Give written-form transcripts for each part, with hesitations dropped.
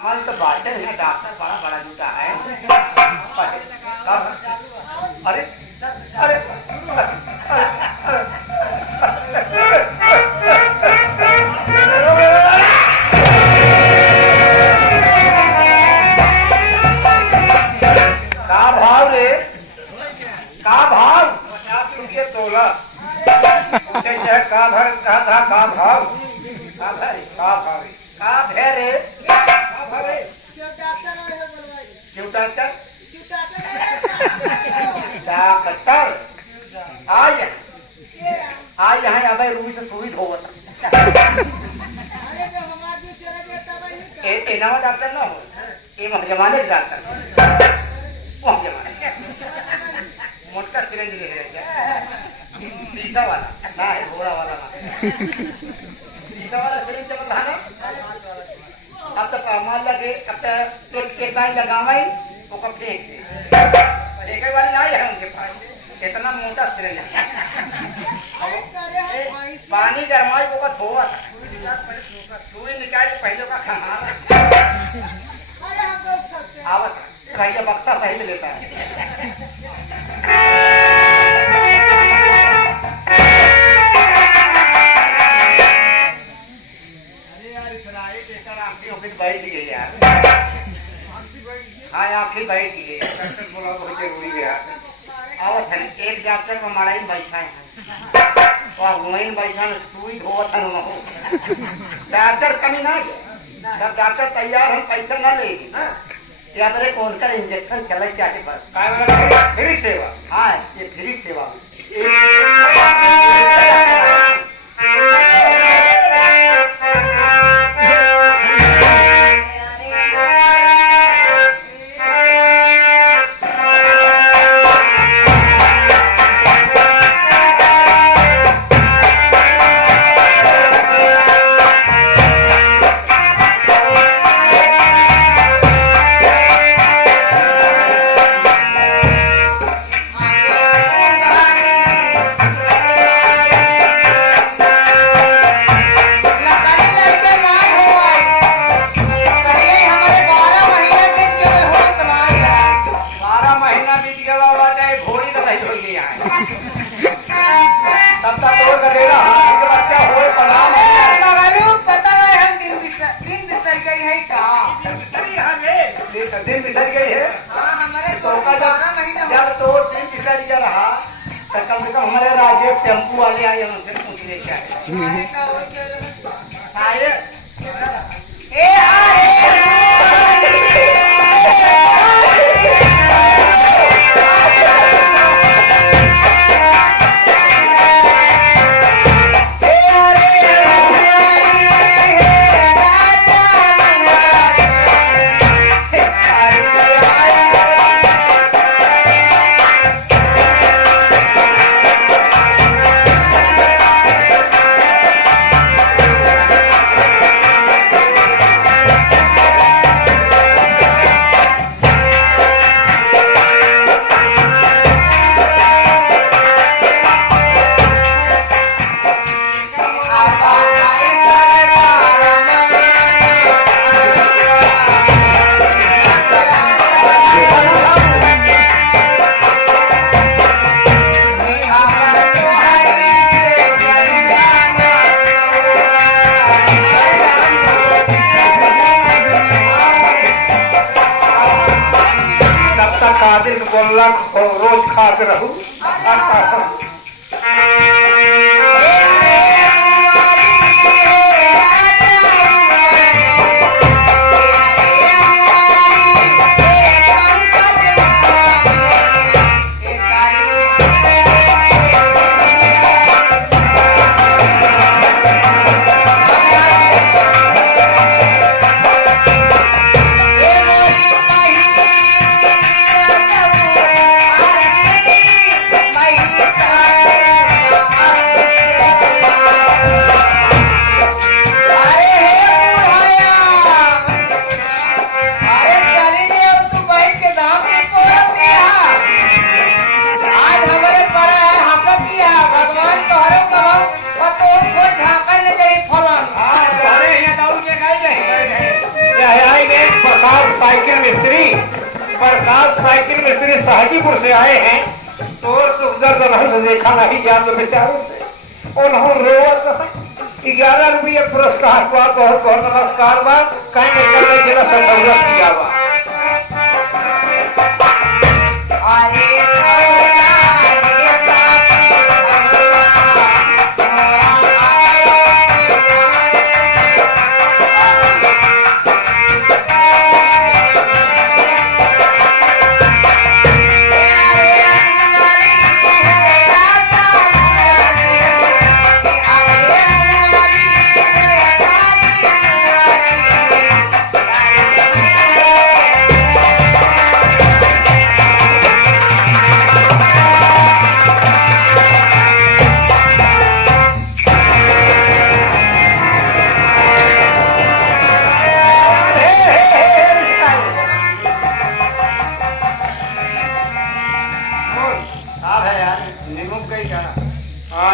हमारी तो बातें है डॉक्टर बड़ा बड़ा जूता है। अरे अरे का भाव रे का भाव 50 रुपये तोला का भर का भाव का भरे का भावे का भेरे डॉक्टर आज यहाँ अब रूई से सुई धोवत नवा डॉक्टर ना हो ये जमाने के डॉक्टर मोटका सिरेंज ले शीशा वाला ना है घोड़ा वाला ना शीशा वाला सिरेंज चलता है। अब तो मान लगे अब तो एक बार लगावाई वो कब फेंक दे एक बार ना है उनके पास इतना मोटा सिरेंज पानी गरमाई वो का धोआ सुई निकाल पहले का खाना आवत भैया बक्सा सही में लेता है। बैठ गई यार हाँ आखिर बैठ गई डॉक्टर बोला बहुत जरूरी है आवत है एक डॉक्टर में हमारा ही बैठा है और वहीं बैठा सुई धोवत है डॉक्टर कमी ना सब डॉक्टर तैयार हम पैसा ना लेगी या तो कौन कर इंजेक्शन चल चाहे पर फ्री सेवा हाँ ये फ्री सेवा दिन बिसर गई है जब तो दिन बिसर गया रहा तो कम से कम हमारे राज्य टेम्पू वाले आए हमसे पूछने क्या बोलना रोज खाते रहूं Bye. प्रकाश साइकिल मिस्त्री साहजीपुर से आए हैं। तो दर्द से देखा नहीं जा तो बेचारों से उन्होंने 11 रुपये पुरस्कार हुआ। बहुत बहुत नमस्कार बा कहीं जिला संघर्ष किया बा।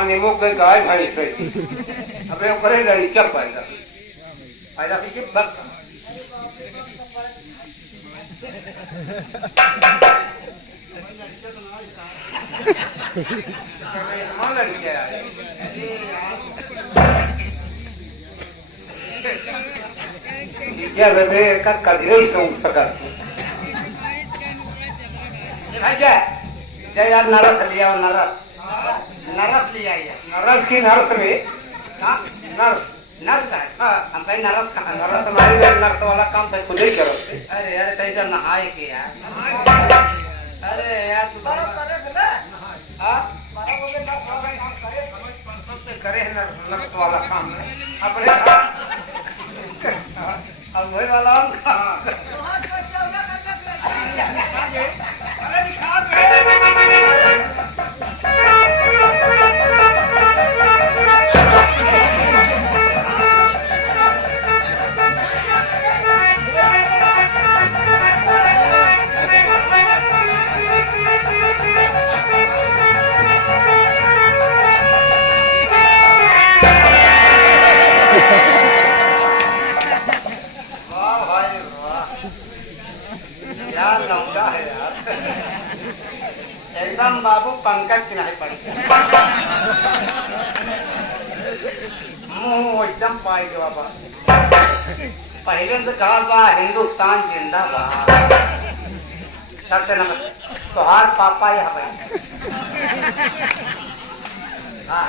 निमुक गई गाय भाई से अबे ऊपर लड़ी क्या फायदा फायदा की बस क्या बेबे का कधरे ही सोच सका जय यार नरस लिया नरस नरस लिया है। नरस की नर्स में नर्स नर्स का है। हम कहीं नरस का नरस हमारी नर्स वाला काम तो खुद ही करो। अरे यार कहीं जब नहाए के यार अरे यार तू करे नर्स वाला काम अपने अब वही वाला एकदम बाबू पंकज किनारे पड़ी मुंह एकदम पाई के बाबा पहले से कहा बा हिंदुस्तान जिंदाबाद। सबसे नमस्कार तोहार पापा यहाँ भाई हाँ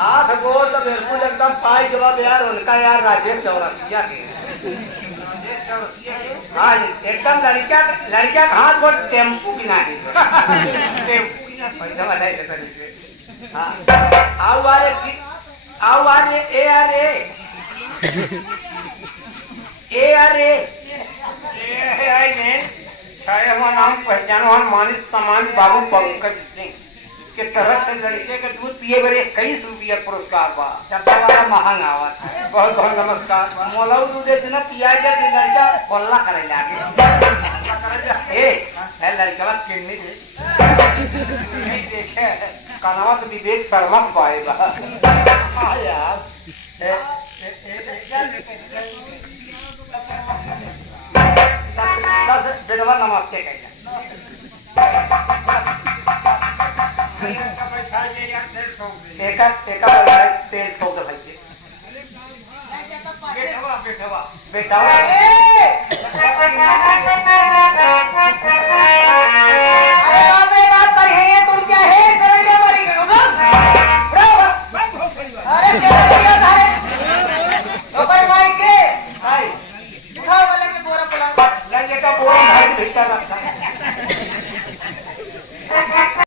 हाथ गोर तो बिल्कुल एकदम पाई जवाब यार उनका यार राजेश चौरसिया के हाँ एकदम लड़किया का हाथ गोर टेम्पू की नहीं टेम्पू की ना पैसा वाला है हाँ आओ वाले ए आर ए नाम पहचानो मानिस समाज बाबू पंकज सिंह के तरफ से लड़के के दूध पिए बड़े 21 रुपया पुरस्कार बा चर्चा वाला महंगा आवा। बहुत बहुत नमस्कार मोलाऊ दूध इतना पिया जा कि लड़का बोलना करे लागे ए लड़का किडनी दे नहीं देखे कनावा तो विवेक शर्मा पाएगा यार बेटवा नमस्ते कहना एका तेल ठोक दे भाई बेटा बोरा